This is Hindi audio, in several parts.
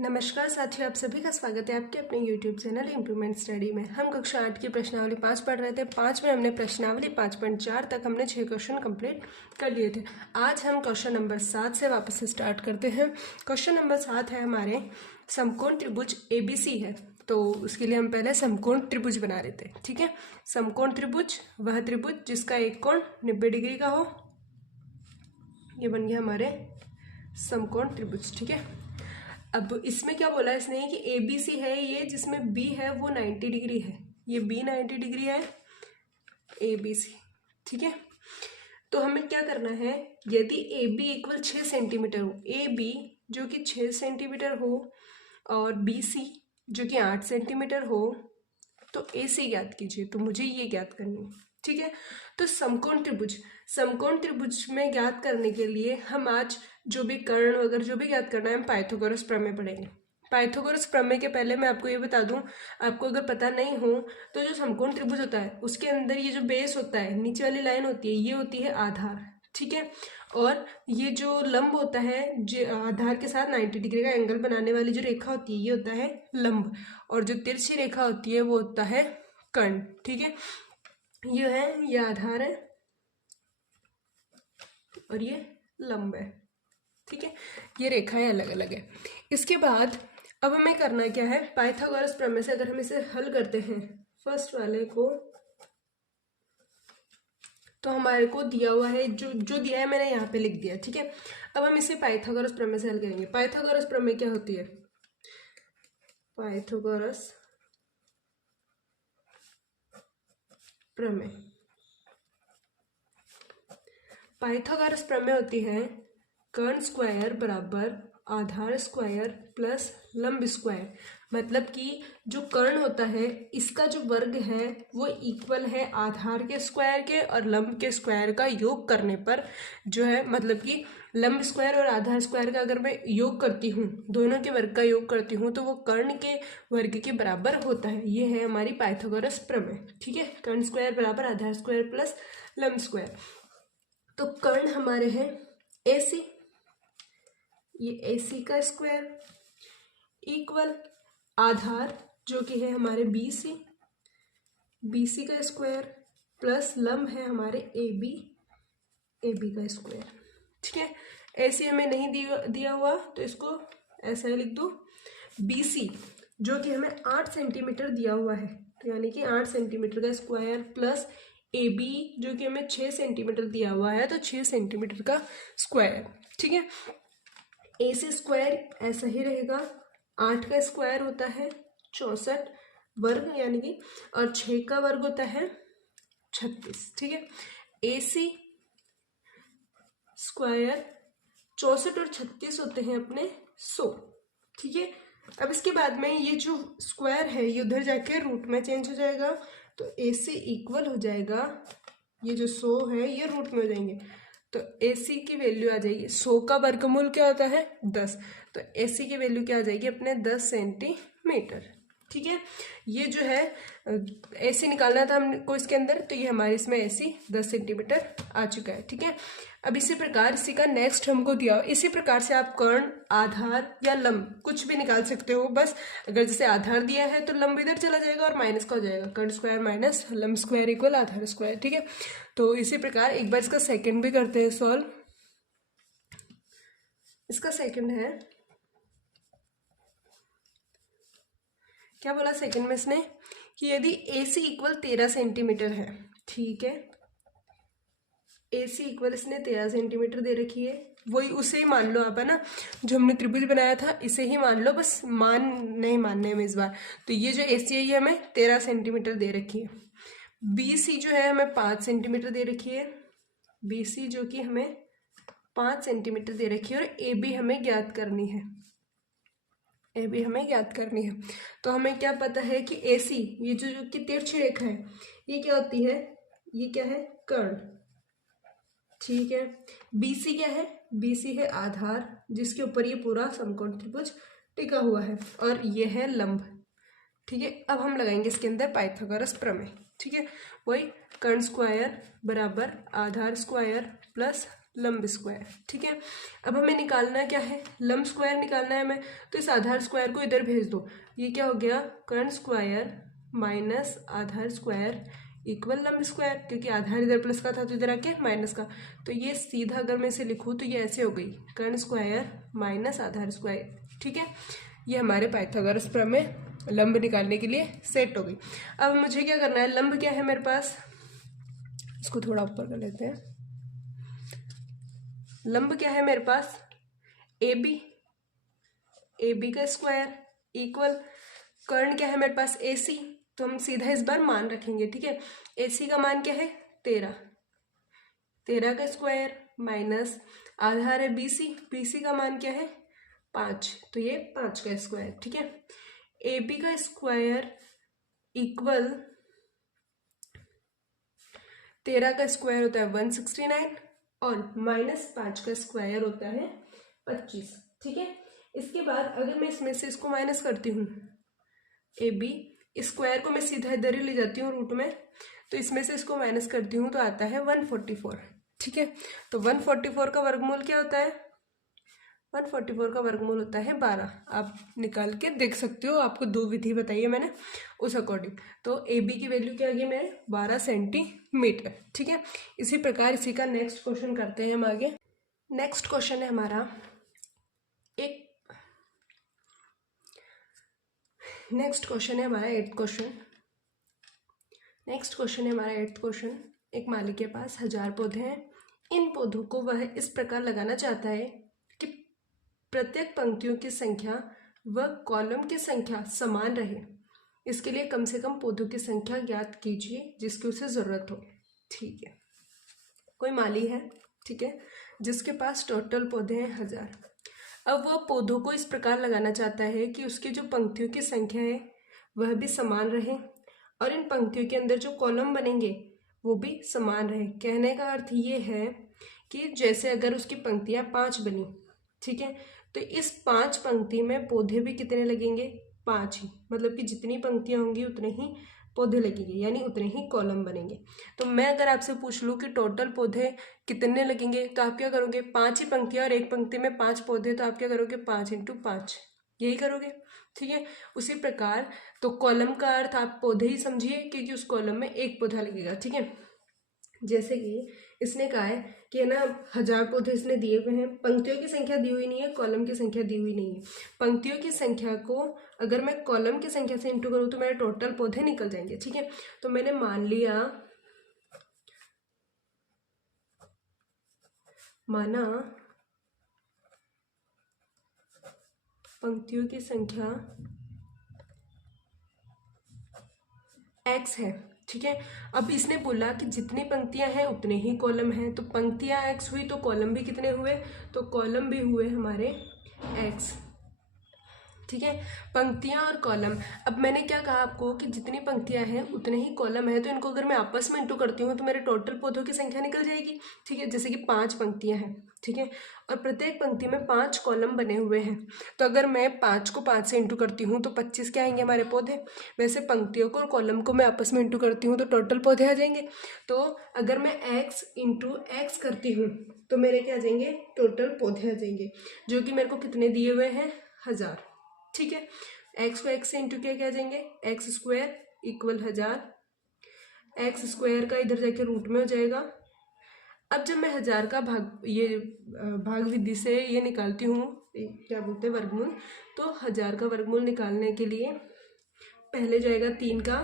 नमस्कार साथियों, आप सभी का स्वागत है आपके अपने YouTube चैनल इम्प्रूवमेंट स्टडी में। हम कक्षा 8 की प्रश्नावली 5 पढ़ रहे थे। 5 में हमने प्रश्नावली 5.4 तक हमने 6 क्वेश्चन कंप्लीट कर लिए थे। आज हम क्वेश्चन नंबर 7 से वापस स्टार्ट करते हैं। क्वेश्चन नंबर 7 है हमारे समकोण त्रिभुज ABC है, तो उसके लिए हम पहले समकोण त्रिभुज बना लेते हैं। ठीक है, समकोण त्रिभुज वह त्रिभुज जिसका एक कोण 90 डिग्री का हो। ये बन गया हमारे समकोण त्रिभुज। ठीक है, अब इसमें क्या बोला इसने कि ABC है ये, जिसमें B है वो 90 डिग्री है। ये B 90 डिग्री है, ABC। ठीक है, तो हमें क्या करना है, यदि AB इक्वल 6 सेंटीमीटर हो, AB जो कि 6 सेंटीमीटर हो और BC जो कि 8 सेंटीमीटर हो, तो AC ज्ञात कीजिए। तो मुझे ये ज्ञात करनी है। ठीक है, तो समकोण त्रिभुज में ज्ञात करने के लिए हम आज जो भी कर्ण वगैरह जो भी ज्ञात करना है हम पाइथागोरस प्रमेय पढ़ेंगे। पाइथागोरस प्रमेय के पहले मैं आपको ये बता दूं, आपको अगर पता नहीं हो तो जो समकोण त्रिभुज होता है उसके अंदर ये जो बेस होता है, नीचे वाली लाइन होती है, ये होती है आधार। ठीक है, और ये जो लंब होता है, जो आधार के साथ 90 डिग्री का एंगल बनाने वाली जो रेखा होती है ये होता है लंब, और जो तिरछी रेखा होती है वो होता है कर्ण। ठीक है, ये आधार है और ये लंब है। ठीक है, ये रेखाएं अलग अलग है। इसके बाद अब हमें करना क्या है, पाइथागोरस प्रमेय से अगर हम इसे हल करते हैं फर्स्ट वाले को, तो हमारे को दिया हुआ है जो दिया है मैंने यहाँ पे लिख दिया। ठीक है, अब हम इसे पाइथागोरस प्रमेय से हल करेंगे। पाइथागोरस प्रमेय क्या होती है, पाइथागोरस प्रमेय, पाइथागोरस प्रमेय होती है कर्ण स्क्वायर बराबर आधार स्क्वायर प्लस लंब स्क्वायर। मतलब कि जो कर्ण होता है इसका जो वर्ग है वो इक्वल है आधार के स्क्वायर के और लंब के स्क्वायर का योग करने पर जो है, मतलब कि लंब स्क्वायर और आधार स्क्वायर का अगर मैं योग करती हूँ, दोनों के वर्ग का योग करती हूँ, तो वो कर्ण के वर्ग के बराबर होता है। ये है हमारी पाइथागोरस प्रमेय। ठीक है, कर्ण स्क्वायर बराबर आधार स्क्वायर प्लस लंब स्क्वायर। तो कर्ण हमारे हैं AC, ये AC का स्क्वायर इक्वल आधार जो कि है हमारे BC का स्क्वायर प्लस लंब है हमारे AB का स्क्वायर। ठीक है, AC हमें नहीं दिया हुआ तो इसको ऐसा ही लिख दो। BC जो कि हमें 8 सेंटीमीटर दिया हुआ है, तो यानी कि 8 सेंटीमीटर का स्क्वायर प्लस AB जो कि हमें 6 सेंटीमीटर दिया हुआ है, तो 6 सेंटीमीटर का स्क्वायर। ठीक है, AC स्क्वायर ऐसा ही रहेगा, 8 का स्क्वायर होता है 64 वर्ग यानी कि, और 6 का वर्ग होता है 36। ठीक है, AC स्क्वायर 64 और 36 होते हैं अपने 100। ठीक है, अब इसके बाद में ये जो स्क्वायर है ये उधर जाके रूट में चेंज हो जाएगा, तो AC इक्वल हो जाएगा, ये जो 100 है ये रूट में हो जाएंगे, तो AC की वैल्यू आ जाएगी, 100 का वर्गमूल क्या होता है 10, तो AC की वैल्यू क्या आ जाएगी अपने 10 सेंटीमीटर। ठीक है, ये जो है AC निकालना था हमको इसके अंदर, तो ये हमारे इसमें AC 10 सेंटीमीटर आ चुका है। ठीक है, अब इसी प्रकार इसी का नेक्स्ट हमको दिया, इसी प्रकार से आप कर्ण आधार या लंब कुछ भी निकाल सकते हो। बस अगर जैसे आधार दिया है तो लंब इधर चला जाएगा और माइनस का हो जाएगा, कर्ण स्क्वायर माइनस लंब स्क्वायर इक्वल आधार स्क्वायर। ठीक है, तो इसी प्रकार एक बार इसका सेकंड भी करते हैं सॉल्व। इसका सेकंड है, क्या बोला सेकंड में इसने कि यदि AC इक्वल 13 सेंटीमीटर है। ठीक है, AC इक्वल इसने 13 सेंटीमीटर दे रखी है, वही उसे ही मान लो आप, है ना, जो हमने त्रिभुज बनाया था इसे ही मान लो, बस मान नहीं मानने में इस बार। तो ये जो AC है ये हमें 13 सेंटीमीटर दे रखी है। BC जो है हमें 5 सेंटीमीटर दे रखी है, BC जो कि हमें 5 सेंटीमीटर दे रखी है, और AB हमें ज्ञात करनी है, AB हमें ज्ञात करनी है। तो हमें क्या पता है कि AC ये जो कि तिरछी रेखा है ये क्या होती है, ये क्या है कर्ण। ठीक है, BC क्या है, BC है आधार जिसके ऊपर ये पूरा समकोण त्रिभुज टिका हुआ है, और ये है लंब। ठीक है, अब हम लगाएंगे इसके अंदर पाइथागोरस प्रमेय। ठीक है, वही कर्ण स्क्वायर बराबर आधार स्क्वायर प्लस लंब स्क्वायर। ठीक है, अब हमें निकालना क्या है, लंब स्क्वायर निकालना है हमें, तो इस आधार स्क्वायर को इधर भेज दो। ये क्या हो गया, कर्ण स्क्वायर माइनस आधार स्क्वायर इक्वल लंब स्क्वायर, क्योंकि आधार इधर प्लस का था तो इधर आके माइनस का, तो ये सीधा अगर मैं इसे लिखूँ तो ये ऐसे हो गई, कर्ण स्क्वायर माइनस आधार स्क्वायर। ठीक है, ये हमारे पाइथागोरस प्रमेय लंब निकालने के लिए सेट हो गई। अब मुझे क्या करना है, लंब क्या है मेरे पास, इसको थोड़ा ऊपर कर लेते हैं। लंब क्या है मेरे पास, ए बी का स्क्वायर इक्वल कर्ण क्या है मेरे पास, ए सी, तो हम सीधा इस बार मान रखेंगे। ठीक है, ए सी का मान क्या है 13 का स्क्वायर माइनस आधार है बी सी का मान क्या है 5, तो ये 5 का स्क्वायर। ठीक है, ए बी का स्क्वायर इक्वल 13 का स्क्वायर होता है 169 और माइनस 5 का स्क्वायर होता है 25। ठीक है, इसके बाद अगर मैं इसमें से इसको माइनस करती हूँ, ए बी स्क्वायर को मैं सीधा इधर ही ले जाती हूँ रूट में, तो इसमें से इसको माइनस करती हूँ तो आता है 144। ठीक है, तो 144 का वर्गमूल क्या होता है, 144 का वर्गमूल होता है 12। आप निकाल के देख सकते हो, आपको 2 विधि बताई है मैंने उस अकॉर्डिंग। तो ए बी की वैल्यू क्या आ गई मेरे 12 सेंटीमीटर। ठीक है, इसी प्रकार इसी का नेक्स्ट क्वेश्चन करते हैं हम आगे। नेक्स्ट क्वेश्चन है हमारा नेक्स्ट क्वेश्चन है हमारा 8th क्वेश्चन। एक माली के पास 1000 पौधे हैं। इन पौधों को वह इस प्रकार लगाना चाहता है कि प्रत्येक पंक्तियों की संख्या व कॉलम की संख्या समान रहे। इसके लिए कम से कम पौधों की संख्या ज्ञात कीजिए जिसकी उसे ज़रूरत हो। ठीक है, कोई माली है, ठीक है, जिसके पास टोटल पौधे हैं 1000। अब वह पौधों को इस प्रकार लगाना चाहता है कि उसकी जो पंक्तियों की संख्या है वह भी समान रहे और इन पंक्तियों के अंदर जो कॉलम बनेंगे वो भी समान रहे। कहने का अर्थ ये है कि जैसे अगर उसकी पंक्तियां 5 बनी, ठीक है, तो इस 5 पंक्ति में पौधे भी कितने लगेंगे, 5 ही, मतलब कि जितनी पंक्तियां होंगी उतने ही पौधे लगेंगे, यानी उतने ही कॉलम बनेंगे। तो मैं अगर आपसे पूछ लूँ कि टोटल पौधे कितने लगेंगे, तो आप क्या करोगे, 5 ही पंक्तियां और एक पंक्ति में 5 पौधे, तो आप क्या करोगे 5 × 5, यही करोगे। ठीक है, उसी प्रकार तो कॉलम का अर्थ आप पौधे ही समझिए, क्योंकि उस कॉलम में एक पौधा लगेगा। ठीक है, जैसे कि इसने कहा है कि है ना 1000 पौधे इसने दिए हुए हैं, पंक्तियों की संख्या दी हुई नहीं है, कॉलम की संख्या दी हुई नहीं है। पंक्तियों की संख्या को अगर मैं कॉलम की संख्या से इंटू करूँ तो मेरे टोटल पौधे निकल जाएंगे। ठीक है, तो मैंने माना पंक्तियों की संख्या x है। ठीक है, अब इसने बोला कि जितनी पंक्तियां हैं उतने ही कॉलम हैं, तो पंक्तियां x हुई तो कॉलम भी कितने हुए, तो कॉलम भी हुए हमारे x। ठीक है, पंक्तियां और कॉलम। अब मैंने क्या कहा आपको कि जितनी पंक्तियां हैं उतने ही कॉलम है, तो इनको अगर मैं आपस में इंटू करती हूँ तो मेरे टोटल पौधों की संख्या निकल जाएगी। ठीक है, जैसे कि 5 पंक्तियां हैं, ठीक है, और प्रत्येक पंक्ति में 5 कॉलम बने हुए हैं, तो अगर मैं 5 को 5 से इंटू करती हूँ तो 25 क्या आएंगे हमारे पौधे। वैसे पंक्तियों को और कॉलम को मैं आपस में इंटू करती हूँ तो टोटल पौधे आ जाएंगे। तो अगर मैं x × x करती हूँ तो मेरे क्या आ जाएंगे, टोटल पौधे आ जाएंगे, जो कि मेरे को कितने दिए हुए हैं 1000। ठीक है, x को x से इंटू किया क्या आ जाएंगे, x² इक्वल 1000, x² का इधर जाके रूट में हो जाएगा। अब जब मैं 1000 का भाग विधि से ये निकालती हूँ, क्या बोलते हैं वर्गमूल, तो 1000 का वर्गमूल निकालने के लिए पहले जाएगा 3 का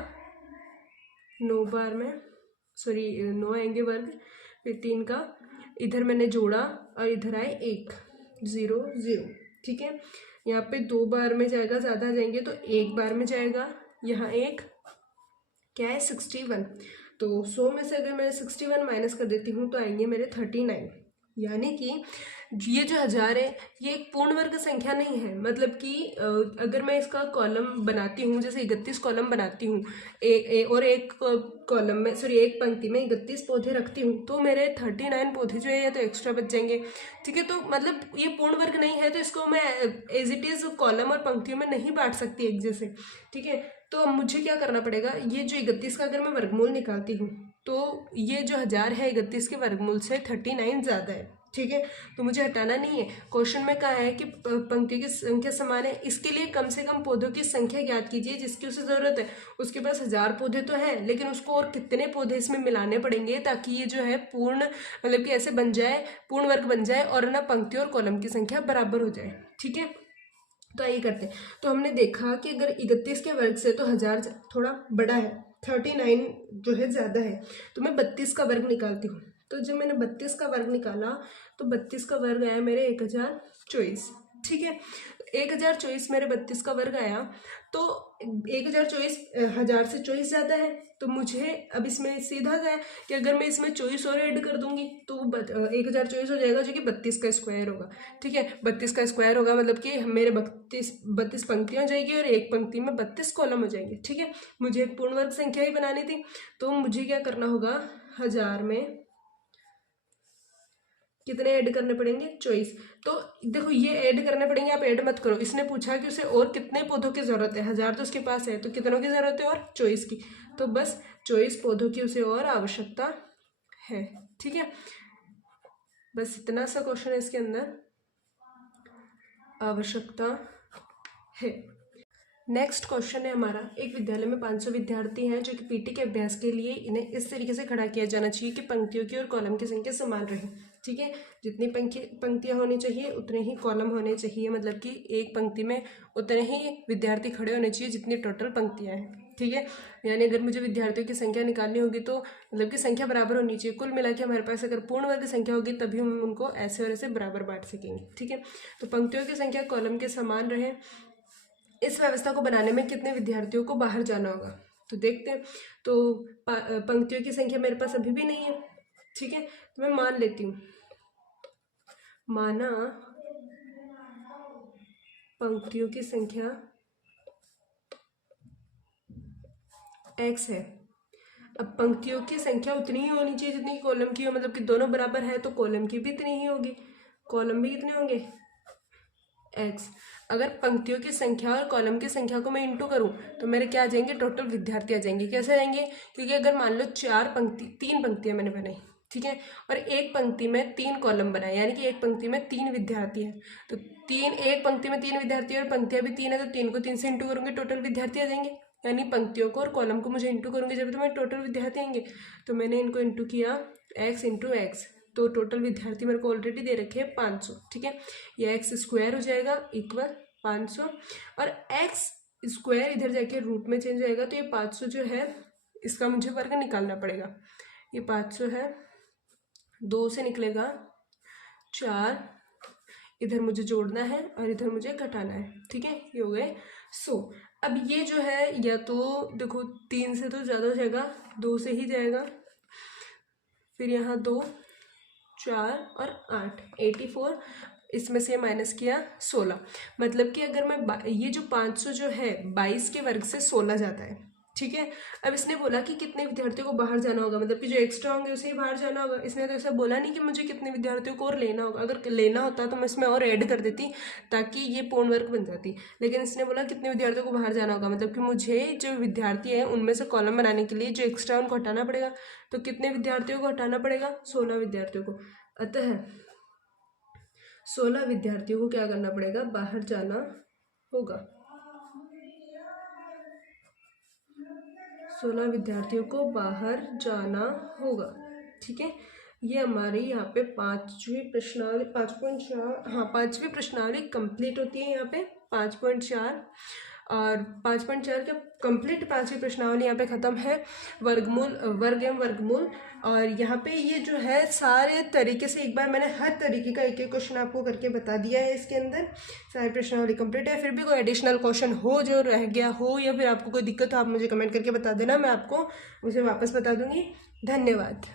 9 बार में, 9 आएंगे वर्ग, फिर 3 का इधर मैंने जोड़ा और इधर आए 1 0 0। ठीक है, यहाँ पे 2 बार में जाएगा, ज़्यादा जाएंगे तो 1 बार में जाएगा। यहाँ एक क्या है 61, तो 100 में से अगर मैं 61 माइनस कर देती हूँ तो आएंगे मेरे 39। यानी कि ये जो 1000 है ये एक पूर्ण वर्ग संख्या नहीं है, मतलब कि अगर मैं इसका कॉलम बनाती हूँ, जैसे 31 कॉलम बनाती हूँ और एक कॉलम में एक पंक्ति में 31 पौधे रखती हूँ, तो मेरे 39 पौधे जो है ये तो एक्स्ट्रा बच जाएंगे। ठीक है, तो मतलब ये पूर्ण वर्ग नहीं है, तो इसको मैं एज इट इज़ कॉलम और पंक्तियों में नहीं बांट सकती एक जैसे। ठीक है, तो अब मुझे क्या करना पड़ेगा, ये जो 31 का अगर मैं वर्गमूल निकालती हूँ तो ये जो 1000 है 31 के वर्गमूल से 39 ज़्यादा है। ठीक है, तो मुझे हटाना नहीं है। क्वेश्चन में कहा है कि पंक्तियों की संख्या समान है, इसके लिए कम से कम पौधों की संख्या ज्ञात कीजिए जिसकी उसे जरूरत है। उसके पास 1000 पौधे तो हैं, लेकिन उसको और कितने पौधे इसमें मिलाने पड़ेंगे ताकि ये जो है पूर्ण मतलब कि ऐसे बन जाए, पूर्ण वर्ग बन जाए और ना पंक्ति और कॉलम की संख्या बराबर हो जाए। ठीक है, तो आइए करते हैं। तो हमने देखा कि अगर 31 के वर्ग से तो 1000 थोड़ा बड़ा है, 39 जो है ज़्यादा है, तो मैं 32 का वर्ग निकालती हूँ। तो जब मैंने 32 का वर्ग निकाला तो 32 का वर्ग आया मेरे 1024। ठीक है, 1024 मेरे 32 का वर्ग आया, तो 1024 1000 से 24 ज़्यादा है, तो मुझे अब इसमें सीधा गया कि अगर मैं इसमें 24 और ऐड कर दूंगी तो 1024 हो जाएगा, जो कि 32 का स्क्वायर होगा। ठीक है, 32 का स्क्वायर होगा मतलब कि मेरे 32 पंक्तियाँ हो जाएगी और एक पंक्ति में 32 कॉलम हो जाएंगे। ठीक है, मुझे एक पूर्ण वर्ग संख्या ही बनानी थी, तो मुझे क्या करना होगा, 1000 में कितने ऐड करने पड़ेंगे, 24। तो देखो ये ऐड करने पड़ेंगे, आप ऐड मत करो। इसने पूछा कि उसे और कितने पौधों की जरूरत है, 1000 तो उसके पास है, तो कितनों की जरूरत है, और 24 की। तो बस 24 पौधों की उसे और आवश्यकता है। ठीक है, बस इतना सा क्वेश्चन है इसके अंदर, आवश्यकता है। नेक्स्ट क्वेश्चन है हमारा, एक विद्यालय में 500 विद्यार्थी हैं जो कि पीटी के अभ्यास के लिए इन्हें इस तरीके से खड़ा किया जाना चाहिए कि पंक्तियों की और कॉलम की संख्या समान रहे। ठीक है, जितनी पंक्तियां होनी चाहिए उतने ही कॉलम होने चाहिए, मतलब कि एक पंक्ति में उतने ही विद्यार्थी खड़े होने चाहिए जितनी टोटल पंक्तियां हैं। ठीक है, यानी अगर मुझे विद्यार्थियों की संख्या निकालनी होगी तो मतलब कि संख्या बराबर होनी चाहिए। कुल मिला के हमारे पास अगर पूर्ण वर्ग संख्या होगी तभी हम उनको ऐसे और ऐसे बराबर बांट सकेंगे। ठीक है, तो पंक्तियों की संख्या कॉलम के समान रहे, इस व्यवस्था को बनाने में कितने विद्यार्थियों को बाहर जाना होगा, तो देखते हैं। तो पंक्तियों की संख्या मेरे पास अभी भी नहीं है। ठीक है, तो मैं मान लेती हूँ, माना पंक्तियों की संख्या x है। अब पंक्तियों की संख्या उतनी ही होनी चाहिए जितनी कॉलम की हो, मतलब कि दोनों बराबर है तो कॉलम की भी इतनी ही होगी, कॉलम भी कितने होंगे, x। अगर पंक्तियों की संख्या और कॉलम की संख्या को मैं इंटू करूं तो मेरे क्या आ जाएंगे, टोटल विद्यार्थी आ जाएंगे। कैसे आएंगे, क्योंकि अगर मान लो 3 पंक्तियां मैंने बनाई, ठीक है, और एक पंक्ति में 3 कॉलम बनाए, यानी कि एक पंक्ति में 3 विद्यार्थी हैं, तो एक पंक्ति में 3 विद्यार्थी और पंक्तियां भी 3 है, तो 3 को 3 से इंटू करूंगी, टोटल विद्यार्थी आ जाएंगे। यानी पंक्तियों को और कॉलम को मुझे इंटू करूंगी जब तो मैं टोटल विद्यार्थी आएंगे। तो मैंने इनको इंटू किया x इंटू एक्स, तो टोटल विद्यार्थी मेरे को ऑलरेडी दे रखे हैं 500। ठीक है, ये एक्स स्क्वायर हो जाएगा इक्वल 500, और एक्स स्क्वायर इधर जाके रूट में चेंज होएगा, तो ये 500 जो है इसका मुझे वर्ग निकालना पड़ेगा। ये 500 है, 2 से निकलेगा 4, इधर मुझे जोड़ना है और इधर मुझे घटाना है। ठीक है, ये हो गए 100। अब ये जो है या तो देखो 3 से तो ज़्यादा हो जाएगा, 2 से ही जाएगा, फिर यहाँ 2, 4 और 8, 84, इसमें से माइनस किया 16, मतलब कि अगर मैं ये जो 500 जो है 22 के वर्ग से 16 जाता है। ठीक है, अब इसने बोला कि कितने विद्यार्थियों को बाहर जाना होगा, मतलब कि जो एक्स्ट्रा होंगे उसे ही बाहर जाना होगा। इसने तो ऐसा बोला नहीं कि मुझे कितने विद्यार्थियों को और लेना होगा, अगर लेना होता तो मैं इसमें और ऐड कर देती ताकि ये पूर्ण वर्ग बन जाती, लेकिन इसने बोला कितने विद्यार्थियों को बाहर जाना होगा, मतलब कि मुझे जो विद्यार्थी है उनमें से कॉलम बनाने के लिए जो एक्स्ट्रा उनको हटाना पड़ेगा। तो कितने विद्यार्थियों को हटाना पड़ेगा, 16 विद्यार्थियों को। अतः 16 विद्यार्थियों को क्या करना पड़ेगा, बाहर जाना होगा। 16 विद्यार्थियों को बाहर जाना होगा। ठीक है, ये हमारी यहाँ पे 5वीं प्रश्नावली 5.4, हाँ 5वीं प्रश्नावली कंप्लीट होती है यहाँ पे 5.4, और 5.4 का कंप्लीट 5वीं प्रश्नावली यहाँ पे ख़त्म है। वर्गमूल, वर्ग एवं वर्गमूल, और यहाँ पे ये जो है सारे तरीके से एक बार मैंने हर तरीके का एक एक क्वेश्चन आपको करके बता दिया है। इसके अंदर सारी प्रश्नावली कंप्लीट है। फिर भी कोई एडिशनल क्वेश्चन हो जो रह गया हो या फिर आपको कोई दिक्कत हो, आप मुझे कमेंट करके बता देना, मैं आपको उसे वापस बता दूंगी। धन्यवाद।